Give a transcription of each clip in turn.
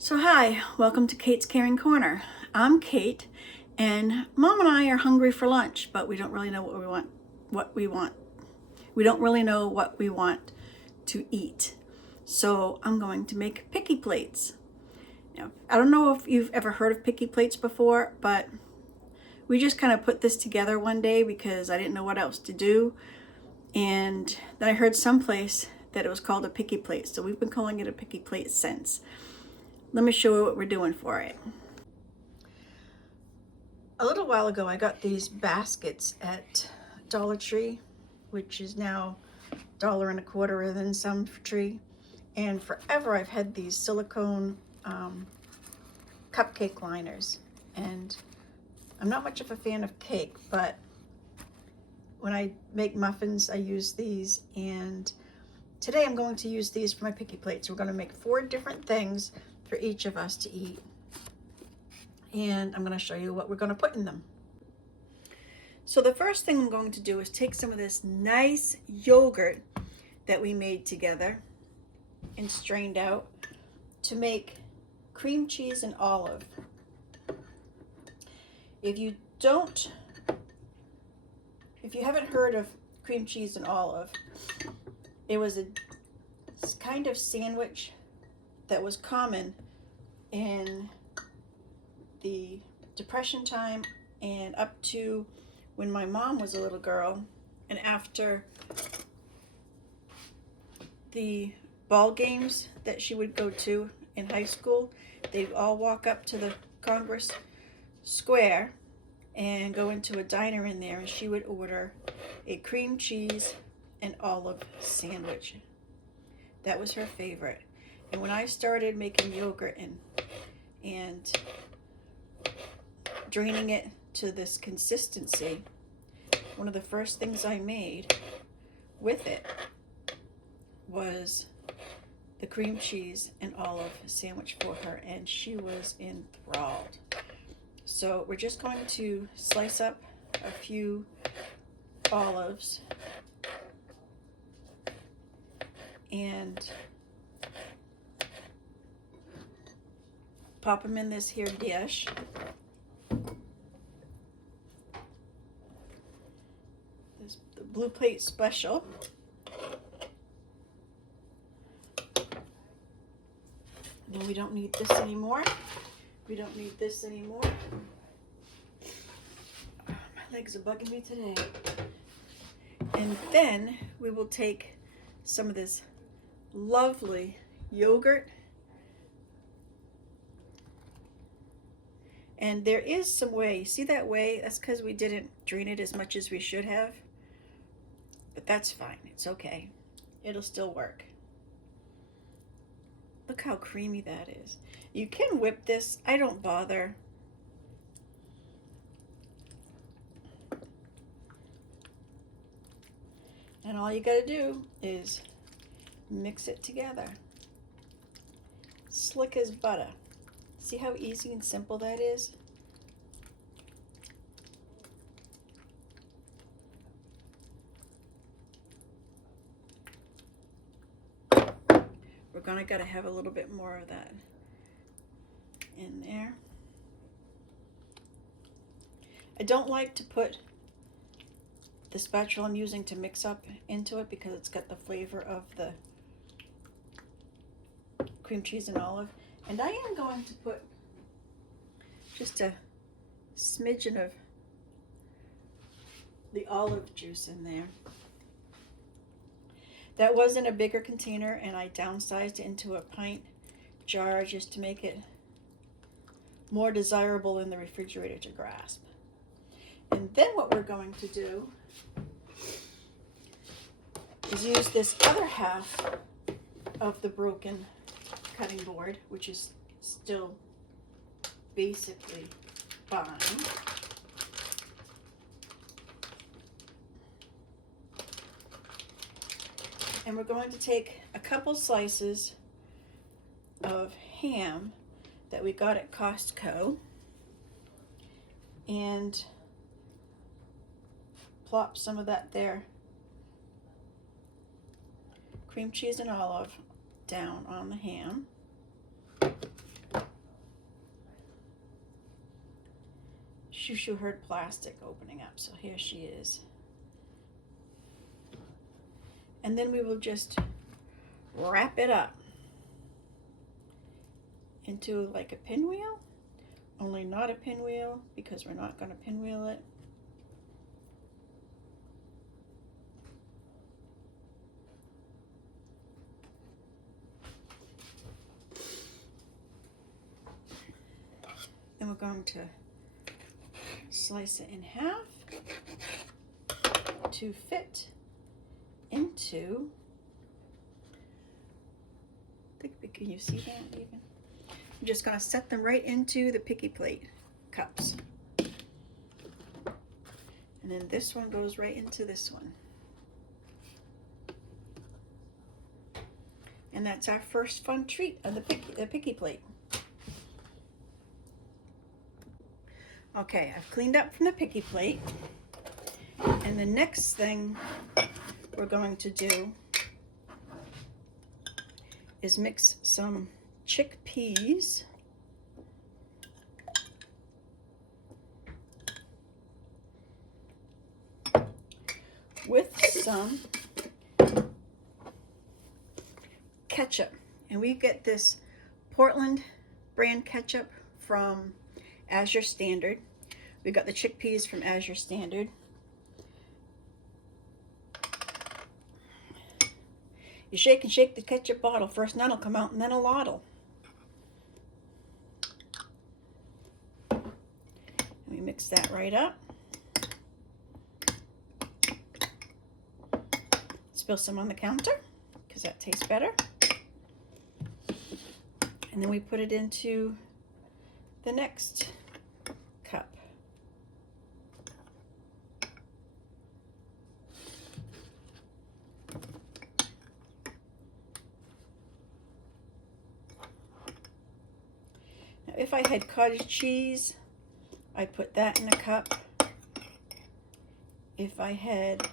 So hi, welcome to Kate's Caring Corner. I'm Kate, and Mom and I are hungry for lunch, but we don't really know what we want. We don't really know what we want to eat. So I'm going to make picky plates. Now, I don't know if you've ever heard of picky plates before, but we just kind of put this together one day because I didn't know what else to do. And then I heard someplace that it was called a picky plate. So we've been calling it a picky plate since. Let me show you what we're doing for it. A little while ago I got these baskets at Dollar Tree, which is now $1.25 and then some tree. And forever I've had these silicone cupcake liners. And I'm not much of a fan of cake, but when I make muffins I use these, and today I'm going to use these for my picky plates. We're going to make 4 different things for each of us to eat. And I'm going to show you what we're going to put in them. So the first thing I'm going to do is take some of this nice yogurt that we made together and strained out to make cream cheese and olive. If you haven't heard of cream cheese and olive, it was a kind of sandwich that was common in the Depression time and up to when my mom was a little girl, and after the ball games that she would go to in high school, they'd all walk up to the Congress Square and go into a diner in there, and she would order a cream cheese and olive sandwich. That was her favorite. And when I started making yogurt and draining it to this consistency, one of the first things I made with it was the cream cheese and olive sandwich for her, and she was enthralled. So we're just going to slice up a few olives and pop them in this here dish. This the Blue Plate Special. And we don't need this anymore. We don't need this anymore. Oh, my legs are bugging me today. And then we will take some of this lovely yogurt. And there is some whey. See that whey? That's because we didn't drain it as much as we should have. But that's fine. It's okay. It'll still work. Look how creamy that is. You can whip this. I don't bother. And all you gotta do is mix it together. Slick as butter. See how easy and simple that is? We're gotta have a little bit more of that in there. I don't like to put the spatula I'm using to mix up into it because it's got the flavor of the cream cheese and olive. And I am going to put just a smidgen of the olive juice in there. That was in a bigger container, and I downsized it into a pint jar just to make it more desirable in the refrigerator to grasp. And then what we're going to do is use this other half of the broken cutting board, which is still basically fine. And we're going to take a couple slices of ham that we got at Costco and plop some of that there, cream cheese and olive, down on the ham. Shushu heard plastic opening up, so here she is. And then we will just wrap it up into like a pinwheel, only not a pinwheel because we're not going to pinwheel it. Then we're going to slice it in half to fit into, can you see that even? I'm just going to set them right into the picky plate cups. And then this one goes right into this one. And that's our first fun treat of the picky plate. Okay, I've cleaned up from the picky plate. And the next thing we're going to do is mix some chickpeas with some ketchup. And we get this Portland brand ketchup from Azure Standard. We got the chickpeas from Azure Standard. You shake and shake the ketchup bottle. First none will come out and then a lot'll. And we mix that right up. Spill some on the counter because that tastes better. And then we put it into the next cup. Now, if I had cottage cheese, I'd put that in a cup. If I had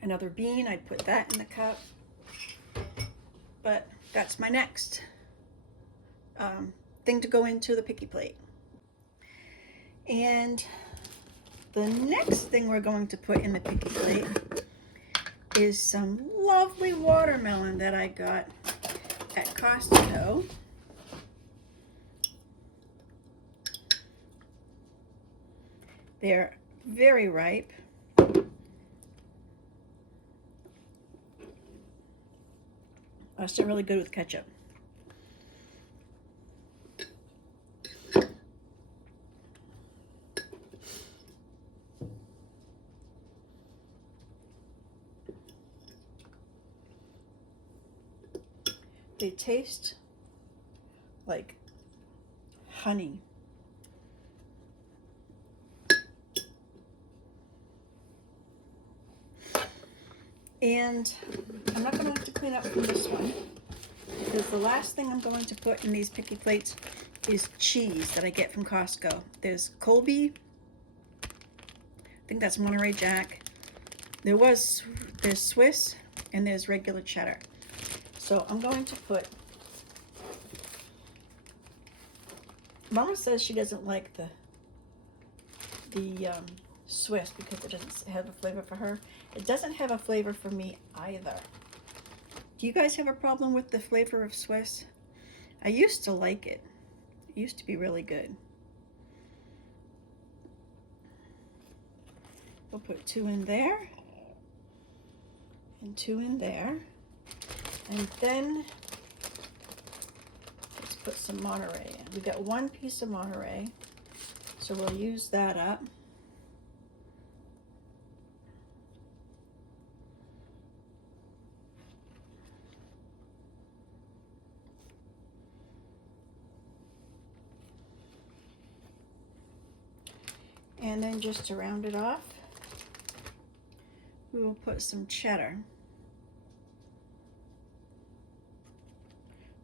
another bean, I'd put that in the cup. But that's my next thing to go into the picky plate. And the next thing we're going to put in the picky plate is some lovely watermelon that I got at Costco. They're very ripe. Oh, still really good with ketchup. They taste like honey. And I'm not going to have to clean up from this one because the last thing I'm going to put in these picky plates is cheese that I get from Costco. There's Colby, I think that's Monterey Jack. There's Swiss, and there's regular cheddar. So I'm going to put, Mama says she doesn't like the Swiss because it doesn't have a flavor for her. It doesn't have a flavor for me either. Do you guys have a problem with the flavor of Swiss? I used to like it. It used to be really good. We'll put 2 in there and 2 in there. And then let's put some Monterey in. We got 1 piece of Monterey, so we'll use that up. And then just to round it off, we will put some cheddar,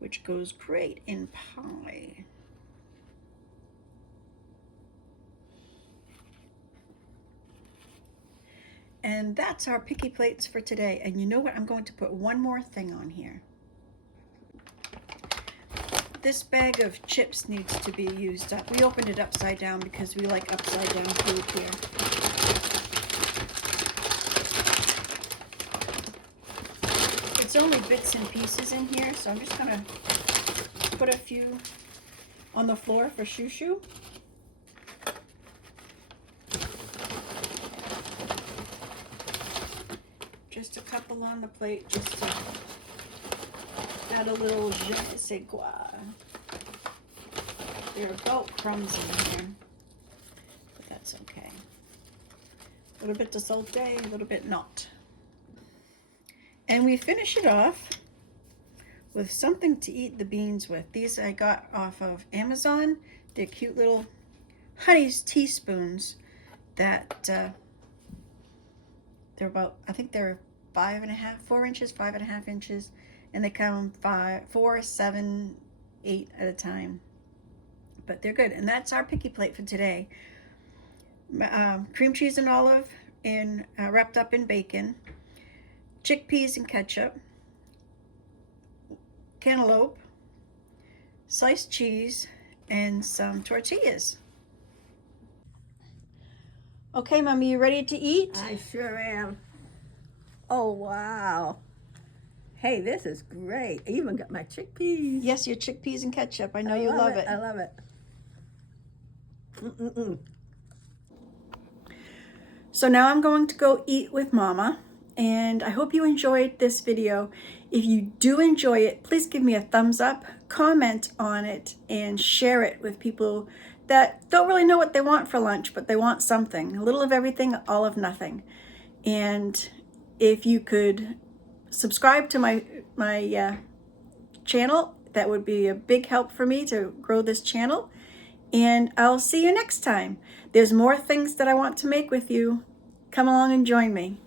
which goes great in pie. And that's our picky plates for today. And you know what? I'm going to put one more thing on here. this bag of chips needs to be used up. We opened it upside down because we like upside down food here. It's only bits and pieces in here, so I'm just gonna put a few on the floor for Shoo Shoo. Just a couple on the plate, just to add a little je ne sais quoi. There are about crumbs in here, but that's okay. A little bit de saute, a little bit not. And we finish it off with something to eat the beans with. These I got off of Amazon. They're cute little honey's teaspoons that they're about, I think they're 4 inches, 5.5 inches, and they come 4, 7, 8 at a time. But they're good, and that's our picky plate for today. Cream cheese and olive and wrapped up in bacon, chickpeas and ketchup, cantaloupe, sliced cheese, and some tortillas. Okay, Mommy, you ready to eat? I sure am. Oh, wow. Hey, this is great. I even got my chickpeas. Yes, your chickpeas and ketchup. I know you love it. I love it. Mm-mm-mm. So now I'm going to go eat with Mama, and I hope you enjoyed this video. If you do enjoy it, please give me a thumbs up, comment on it, and share it with people that don't really know what they want for lunch, but they want something. A little of everything, all of nothing. And if you could subscribe to my channel, that would be a big help for me to grow this channel. And I'll see you next time. There's more things that I want to make with you. Come along and join me.